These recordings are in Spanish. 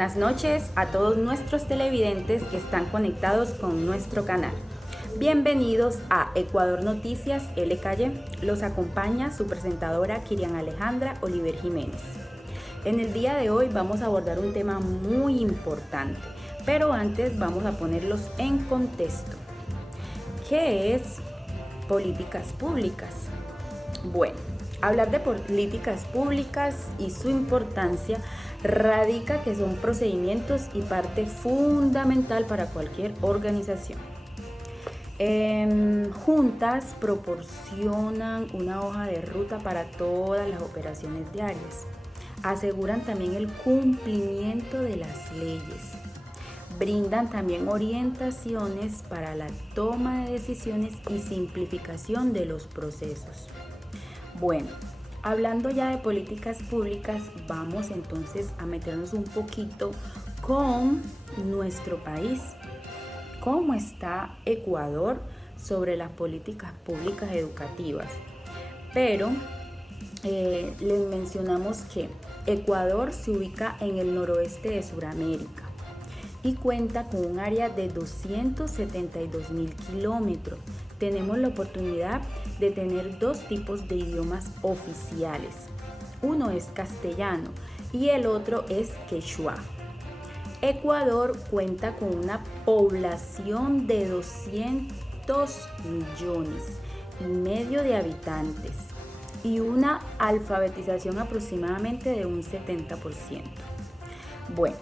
Buenas noches a todos nuestros televidentes que están conectados con nuestro canal. Bienvenidos a Ecuador Noticias L Calle. Los acompaña su presentadora Kirian Alejandra Oliver Jiménez. En el día de hoy vamos a abordar un tema muy importante, pero antes vamos a ponerlos en contexto. ¿Qué es políticas públicas? Bueno, hablar de políticas públicas y su importancia radica que son procedimientos y parte fundamental para cualquier organización. Juntas proporcionan una hoja de ruta para todas las operaciones diarias. Aseguran también el cumplimiento de las leyes. Brindan también orientaciones para la toma de decisiones y simplificación de los procesos. Bueno, hablando ya de políticas públicas, vamos entonces a meternos un poquito con nuestro país. ¿Cómo está Ecuador sobre las políticas públicas educativas? Pero les mencionamos que Ecuador se ubica en el noroeste de Sudamérica y cuenta con un área de 272.000 kilómetros. Tenemos la oportunidad de tener dos tipos de idiomas oficiales. Uno es castellano y el otro es quechua. Ecuador cuenta con una población de 200 millones y medio de habitantes y una alfabetización aproximadamente de un 70%. Bueno,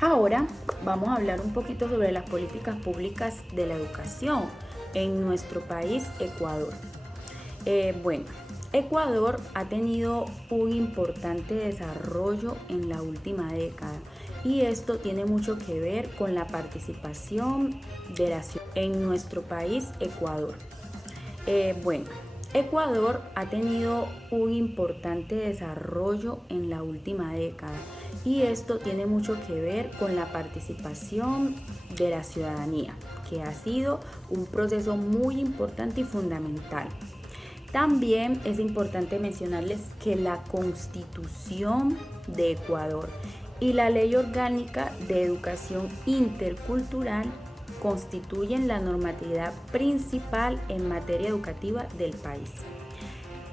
ahora vamos a hablar un poquito sobre las políticas públicas de la educación en nuestro país, Ecuador. Ecuador ha tenido un importante desarrollo en la última década y esto tiene mucho que ver con la participación de la ciudad en nuestro país, Ecuador. Ecuador ha tenido un importante desarrollo en la última década y esto tiene mucho que ver con la participación de la ciudadanía, que ha sido un proceso muy importante y fundamental. También es importante mencionarles que la Constitución de Ecuador y la Ley Orgánica de Educación Intercultural constituyen la normatividad principal en materia educativa del país.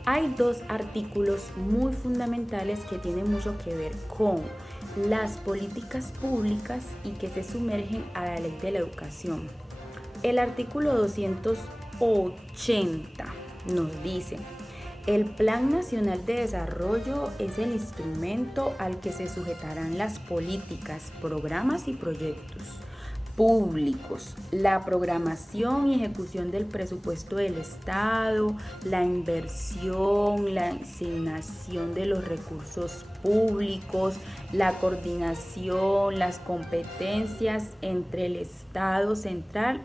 Hay dos artículos muy fundamentales que tienen mucho que ver con las políticas públicas y que se sumergen a la ley de la educación. El artículo 280 nos dice: el Plan Nacional de Desarrollo es el instrumento al que se sujetarán las políticas, programas y proyectos públicos, la programación y ejecución del presupuesto del Estado, la inversión, la asignación de los recursos públicos, la coordinación, las competencias entre el Estado central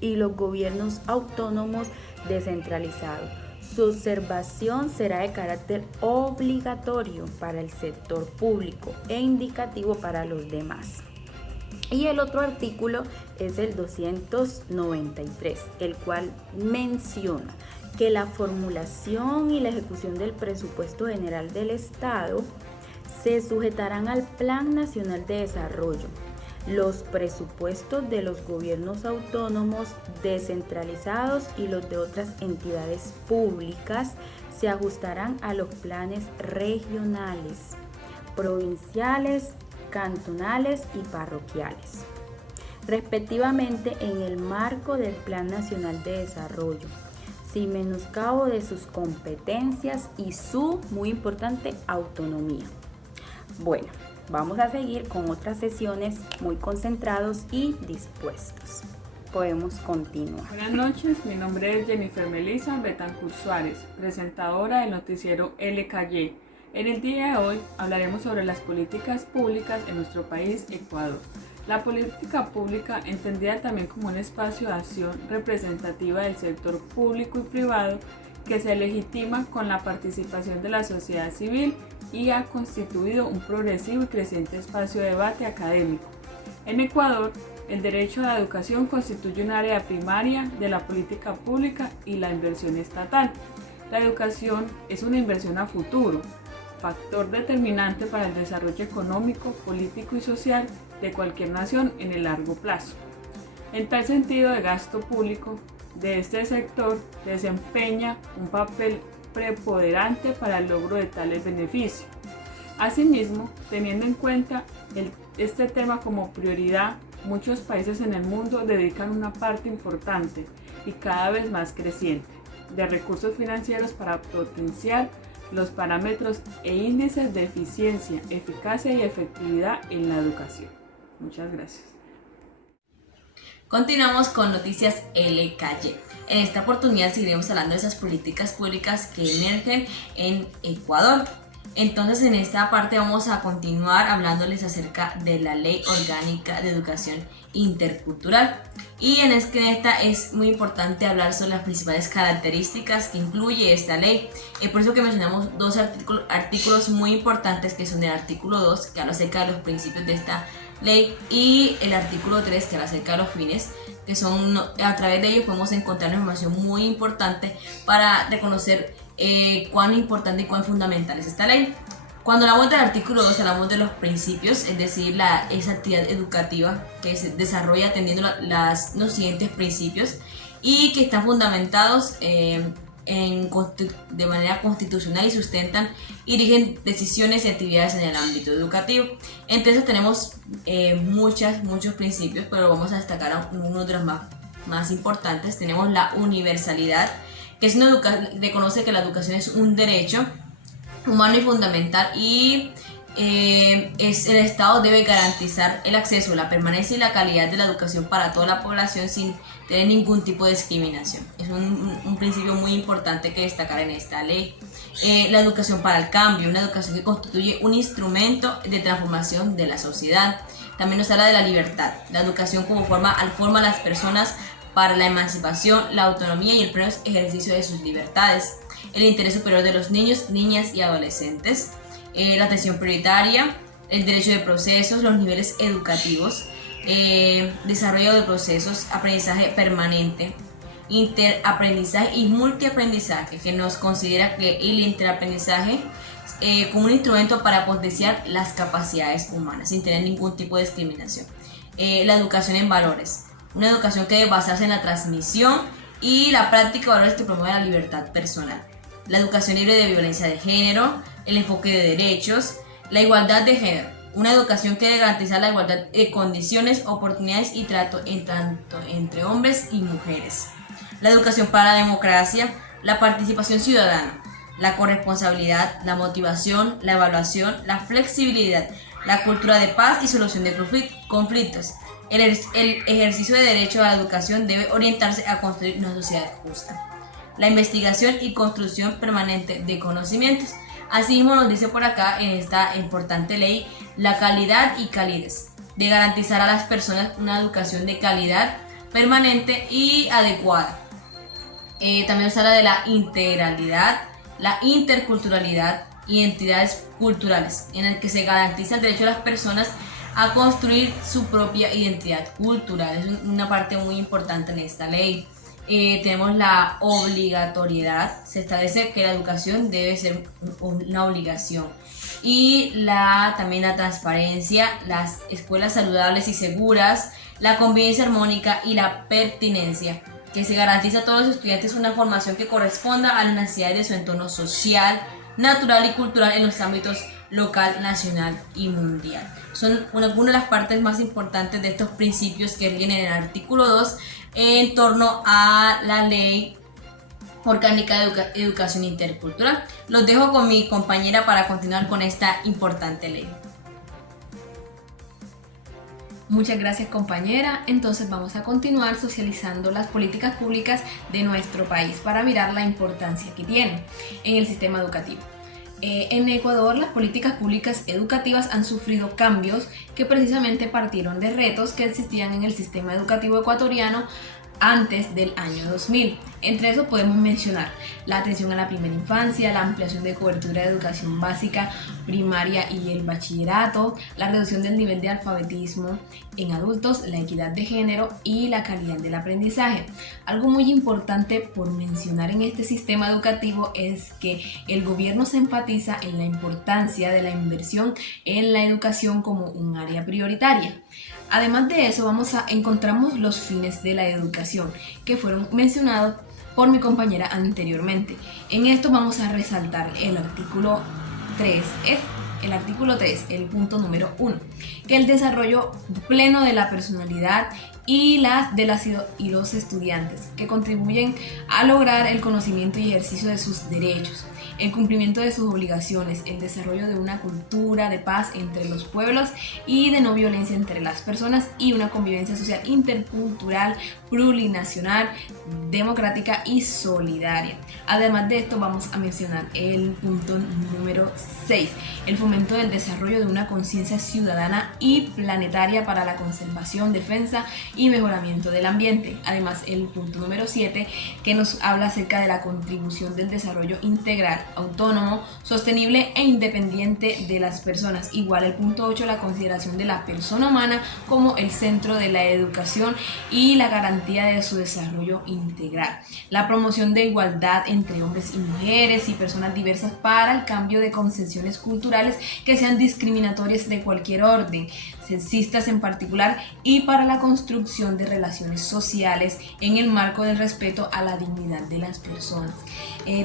y los gobiernos autónomos descentralizados. Su observación será de carácter obligatorio para el sector público e indicativo para los demás. Y el otro artículo es el 293, el cual menciona que la formulación y la ejecución del presupuesto general del Estado se sujetarán al Plan Nacional de Desarrollo. Los presupuestos de los gobiernos autónomos descentralizados y los de otras entidades públicas se ajustarán a los planes regionales, provinciales, cantonales y parroquiales, respectivamente, en el marco del Plan Nacional de Desarrollo, sin menoscabo de sus competencias y su, muy importante, autonomía. Bueno, vamos a seguir con otras sesiones muy concentrados y dispuestos. Podemos continuar. Buenas noches, mi nombre es Jennifer Melissa Betancourt Suárez, presentadora del noticiero L Calle. En el día de hoy hablaremos sobre las políticas públicas en nuestro país, Ecuador. La política pública, entendida también como un espacio de acción representativa del sector público y privado, que se legitima con la participación de la sociedad civil y ha constituido un progresivo y creciente espacio de debate académico. En Ecuador, el derecho a la educación constituye un área primaria de la política pública y la inversión estatal. La educación es una inversión a futuro, factor determinante para el desarrollo económico, político y social de cualquier nación en el largo plazo. En tal sentido, el gasto público de este sector desempeña un papel preponderante para el logro de tales beneficios. Asimismo, teniendo en cuenta este tema como prioridad, muchos países en el mundo dedican una parte importante y cada vez más creciente de recursos financieros para potenciar los parámetros e índices de eficiencia, eficacia y efectividad en la educación. Muchas gracias. Continuamos con Noticias LKY. En esta oportunidad seguiremos hablando de esas políticas públicas que emergen en Ecuador. Entonces, en esta parte vamos a continuar hablándoles acerca de la Ley Orgánica de Educación Intercultural. Y en esta es muy importante hablar sobre las principales características que incluye esta ley. Por eso que mencionamos dos artículos muy importantes, que son el artículo 2, que habla acerca de los principios de esta ley, y el artículo 3, que habla acerca de los fines, que son, a través de ellos podemos encontrar información muy importante para reconocer cuán importante y cuán fundamental es esta ley. Cuando hablamos del artículo 2, hablamos de los principios, es decir, esa actividad educativa que se desarrolla atendiendo los siguientes principios y que están fundamentados de manera constitucional y sustentan y dirigen decisiones y actividades en el ámbito educativo. Entonces tenemos muchos principios, pero vamos a destacar uno de los más importantes. Tenemos la universalidad, que reconoce que la educación es un derecho humano y fundamental, y el Estado debe garantizar el acceso, la permanencia y la calidad de la educación para toda la población sin tener ningún tipo de discriminación. Es un principio muy importante que destacar en esta ley. La educación para el cambio, una educación que constituye un instrumento de transformación de la sociedad. También nos habla de la libertad, la educación como forma a las personas para la emancipación, la autonomía y el pleno ejercicio de sus libertades. El interés superior de los niños, niñas y adolescentes, la atención prioritaria, el derecho de procesos, los niveles educativos, desarrollo de procesos, aprendizaje permanente, interaprendizaje y multiaprendizaje, que nos considera que el interaprendizaje como un instrumento para potenciar las capacidades humanas sin tener ningún tipo de discriminación. La educación en valores, una educación que debe basarse en la transmisión y la práctica de valores que promueven la libertad personal. La educación libre de violencia de género, el enfoque de derechos, la igualdad de género, una educación que debe garantizar la igualdad de condiciones, oportunidades y trato entre hombres y mujeres. La educación para la democracia, la participación ciudadana, la corresponsabilidad, la motivación, la evaluación, la flexibilidad, la cultura de paz y solución de conflictos. El ejercicio de derecho a la educación debe orientarse a construir una sociedad justa. La investigación y construcción permanente de conocimientos. Asimismo, nos dice por acá en esta importante ley la calidad y calidez, de garantizar a las personas una educación de calidad permanente y adecuada. También nos habla de la integralidad, la interculturalidad, identidades culturales, en el que se garantiza el derecho de las personas a construir su propia identidad cultural. Es una parte muy importante en esta ley. Tenemos la obligatoriedad, se establece que la educación debe ser una obligación, y también la transparencia, las escuelas saludables y seguras, la convivencia armónica y la pertinencia, que se garantiza a todos los estudiantes una formación que corresponda a las necesidades de su entorno social, natural y cultural en los ámbitos local, nacional y mundial. Son algunas de las partes más importantes de estos principios que rigen en el artículo 2 en torno a la Ley Orgánica de Educación Intercultural. Los dejo con mi compañera para continuar con esta importante ley. Muchas gracias, compañera. Entonces vamos a continuar socializando las políticas públicas de nuestro país para mirar la importancia que tienen en el sistema educativo. En Ecuador, las políticas públicas educativas han sufrido cambios que precisamente partieron de retos que existían en el sistema educativo ecuatoriano antes del año 2000. Entre eso podemos mencionar la atención a la primera infancia, la ampliación de cobertura de educación básica, primaria y el bachillerato, la reducción del nivel de alfabetismo en adultos, la equidad de género y la calidad del aprendizaje. Algo muy importante por mencionar en este sistema educativo es que el gobierno se enfatiza en la importancia de la inversión en la educación como un área prioritaria. Además de eso, encontramos los fines de la educación que fueron mencionados por mi compañera anteriormente. En esto vamos a resaltar el artículo 3, el punto número 1, que el desarrollo pleno de la personalidad y los estudiantes, que contribuyen a lograr el conocimiento y ejercicio de sus derechos, el cumplimiento de sus obligaciones, el desarrollo de una cultura de paz entre los pueblos y de no violencia entre las personas y una convivencia social intercultural, plurinacional, democrática y solidaria. Además de esto vamos a mencionar el punto número 6, el fomento del desarrollo de una conciencia ciudadana y planetaria para la conservación, defensa y mejoramiento del ambiente. Además, el punto número 7, que nos habla acerca de la contribución del desarrollo integral, autónomo, sostenible e independiente de las personas. Igual el punto 8, la consideración de la persona humana como el centro de la educación y la garantía de su desarrollo integral. La promoción de igualdad entre hombres y mujeres y personas diversas para el cambio de concepciones culturales que sean discriminatorias de cualquier orden, sexistas en particular, y para la construcción de relaciones sociales en el marco del respeto a la dignidad de las personas.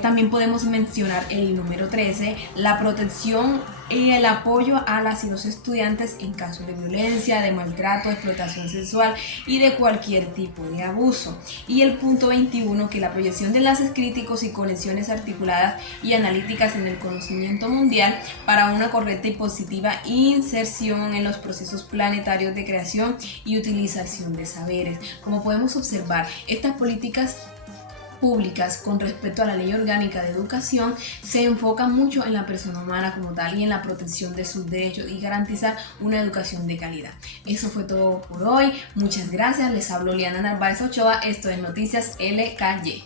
También podemos mencionar el número 13, la protección y el apoyo a las y los estudiantes en caso de violencia, de maltrato, explotación sexual y de cualquier tipo de abuso. Y el punto 21, que la proyección de enlaces críticos y conexiones articuladas y analíticas en el conocimiento mundial para una correcta y positiva inserción en los procesos planetarios de creación y utilización de saberes. Como podemos observar, estas políticas públicas con respecto a la Ley Orgánica de Educación se enfocan mucho en la persona humana como tal y en la protección de sus derechos y garantizar una educación de calidad. Eso fue todo por hoy. Muchas gracias. Les habló Liana Narváez Ochoa. Esto es Noticias LKY.